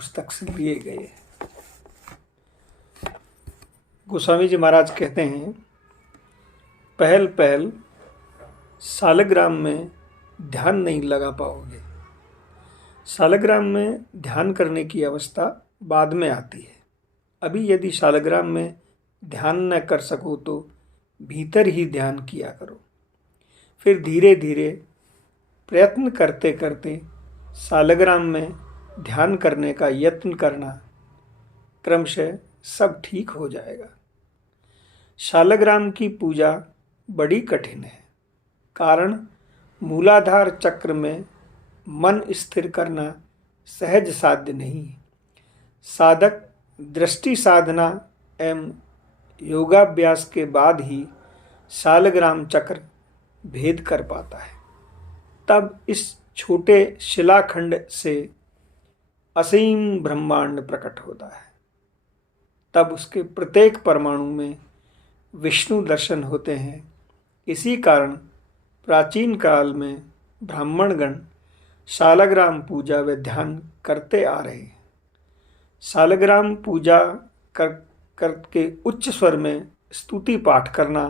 पुस्तक से लिए गए। गोस्वामी जी महाराज कहते हैं, पहल पहल सालग्राम में ध्यान नहीं लगा पाओगे। सालग्राम में ध्यान करने की अवस्था बाद में आती है। अभी यदि सालग्राम में ध्यान न कर सको तो भीतर ही ध्यान किया करो। फिर धीरे धीरे प्रयत्न करते करते सालग्राम में ध्यान करने का यत्न करना, क्रमशः सब ठीक हो जाएगा। सालग्राम की पूजा बड़ी कठिन है, कारण मूलाधार चक्र में मन स्थिर करना सहज साध्य नहीं है। साधक दृष्टि साधना एवं योगाभ्यास के बाद ही सालग्राम चक्र भेद कर पाता है। तब इस छोटे शिलाखंड से असीम ब्रह्मांड प्रकट होता है। तब उसके प्रत्येक परमाणु में विष्णु दर्शन होते हैं। इसी कारण प्राचीन काल में ब्राह्मणगण सालग्राम पूजा व ध्यान करते आ रहे हैं। सालग्राम पूजा करके उच्च स्वर में स्तुति पाठ करना,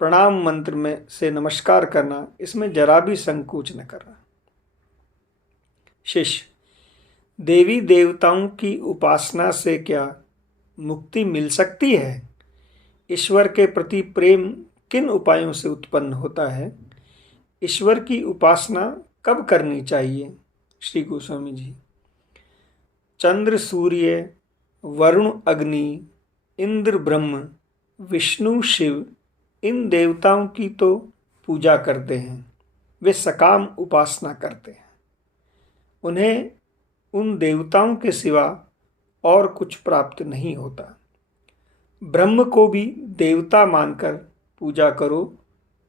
प्रणाम मंत्र में से नमस्कार करना, इसमें जरा भी संकोच न करना। शिष्य, देवी देवताओं की उपासना से क्या मुक्ति मिल सकती है? ईश्वर के प्रति प्रेम किन उपायों से उत्पन्न होता है? ईश्वर की उपासना कब करनी चाहिए? श्री गोस्वामी जी, चंद्र सूर्य वरुण अग्नि इंद्र ब्रह्म विष्णु शिव इन देवताओं की तो पूजा करते हैं, वे सकाम उपासना करते हैं। उन्हें उन देवताओं के सिवा और कुछ प्राप्त नहीं होता। ब्रह्म को भी देवता मानकर पूजा करो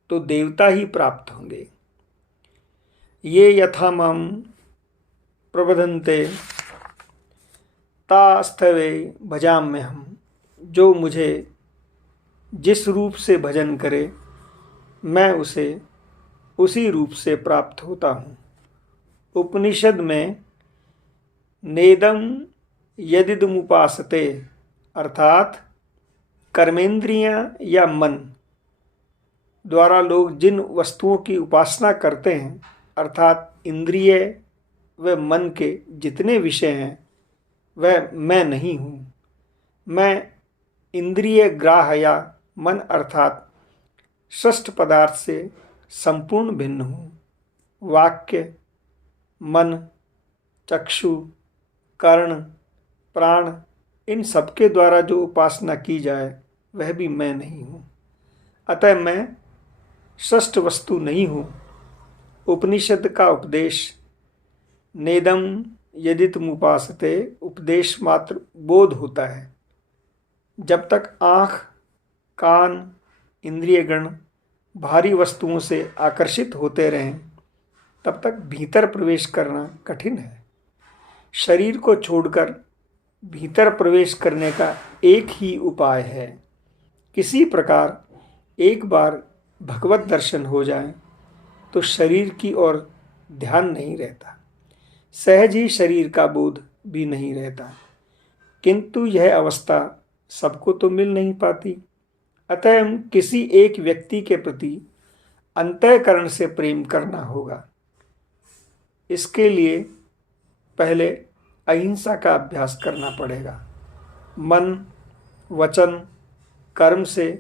तो देवता ही प्राप्त होंगे। ये यथा माम प्रबधन्ते तास्तवे भजाम्य हम, जो मुझे जिस रूप से भजन करे मैं उसे उसी रूप से प्राप्त होता हूँ। उपनिषद में नेदम यदिदमुपासते अर्थात कर्मेंद्रियां या मन द्वारा लोग जिन वस्तुओं की उपासना करते हैं, अर्थात इंद्रिय व मन के जितने विषय हैं वह मैं नहीं हूँ। मैं इंद्रिय ग्राह या मन अर्थात षष्ठ पदार्थ से संपूर्ण भिन्न हूँ। वाक्य, मन, चक्षु, कर्ण, प्राण इन सबके द्वारा जो उपासना की जाए वह भी मैं नहीं हूँ। अतः मैं षष्ठ वस्तु नहीं हूँ। उपनिषद का उपदेश नेदम यदितमुपासते उपदेश मात्र बोध होता है। जब तक आँख, कान, इंद्रियगण भारी वस्तुओं से आकर्षित होते रहें तब तक भीतर प्रवेश करना कठिन है। शरीर को छोड़कर भीतर प्रवेश करने का एक ही उपाय है। किसी प्रकार एक बार भगवत दर्शन हो जाए तो शरीर की ओर ध्यान नहीं रहता, सहज ही शरीर का बोध भी नहीं रहता। किंतु यह अवस्था सबको तो मिल नहीं पाती। अतः हम किसी एक व्यक्ति के प्रति अंतःकरण से प्रेम करना होगा। इसके लिए पहले अहिंसा का अभ्यास करना पड़ेगा। मन, वचन, कर्म से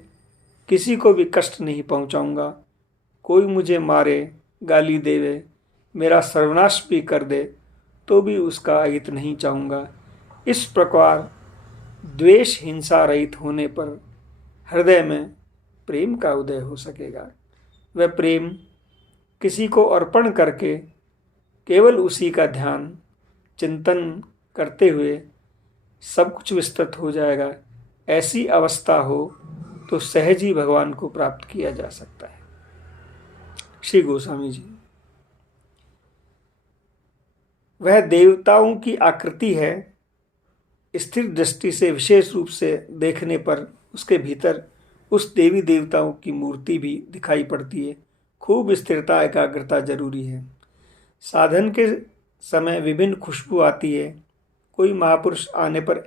किसी को भी कष्ट नहीं पहुंचाऊंगा। कोई मुझे मारे, गाली देवे, मेरा सर्वनाश भी कर दे तो भी उसका अहित नहीं चाहूँगा। इस प्रकार द्वेष हिंसा रहित होने पर हृदय में प्रेम का उदय हो सकेगा। वह प्रेम किसी को अर्पण करके केवल उसी का ध्यान चिंतन करते हुए सब कुछ विस्तृत हो जाएगा। ऐसी अवस्था हो तो सहज ही भगवान को प्राप्त किया जा सकता है। श्री गोस्वामी जी, वह देवताओं की आकृति है। स्थिर दृष्टि से विशेष रूप से देखने पर उसके भीतर उस देवी देवताओं की मूर्ति भी दिखाई पड़ती है। खूब स्थिरता, एकाग्रता जरूरी है। साधन के समय विभिन्न खुशबू आती है, कोई महापुरुष आने पर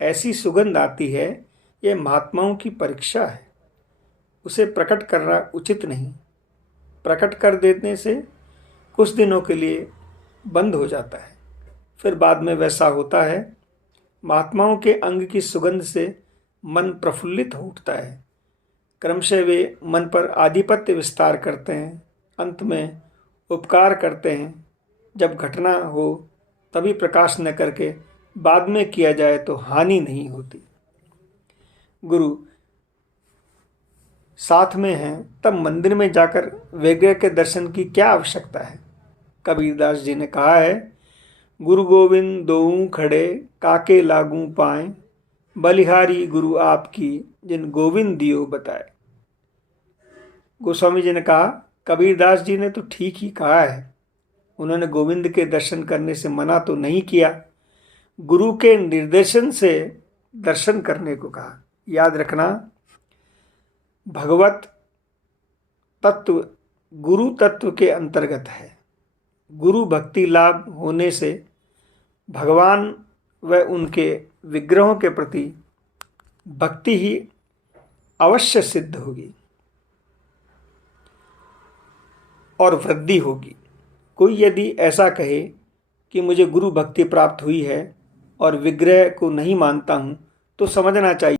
ऐसी सुगंध आती है, यह महात्माओं की परीक्षा है। उसे प्रकट करना उचित नहीं। प्रकट कर देने से कुछ दिनों के लिए बंद हो जाता है, फिर बाद में वैसा होता है। महात्माओं के अंग की सुगंध से मन प्रफुल्लित हो उठता है। क्रमशः वे मन पर आधिपत्य विस्तार करते हैं, अंत में उपकार करते हैं। जब घटना हो तभी प्रकाश न करके बाद में किया जाए तो हानि नहीं होती। गुरु साथ में हैं तब मंदिर में जाकर विग्रह के दर्शन की क्या आवश्यकता है। कबीरदास जी ने कहा है, गुरु गोविंद दोऊ खड़े काके लागू पाए, बलिहारी गुरु आपकी जिन गोविंद दियो बताए। गोस्वामी जी ने कहा, कबीरदास जी ने तो ठीक ही कहा है। उन्होंने गोविंद के दर्शन करने से मना तो नहीं किया, गुरु के निर्देशन से दर्शन करने को कहा। याद रखना, भगवत तत्व गुरु तत्व के अंतर्गत है। गुरु भक्ति लाभ होने से भगवान व उनके विग्रहों के प्रति भक्ति ही अवश्य सिद्ध होगी और वृद्धि होगी। कोई यदि ऐसा कहे कि मुझे गुरु भक्ति प्राप्त हुई है और विग्रह को नहीं मानता हूँ, तो समझना चाहिए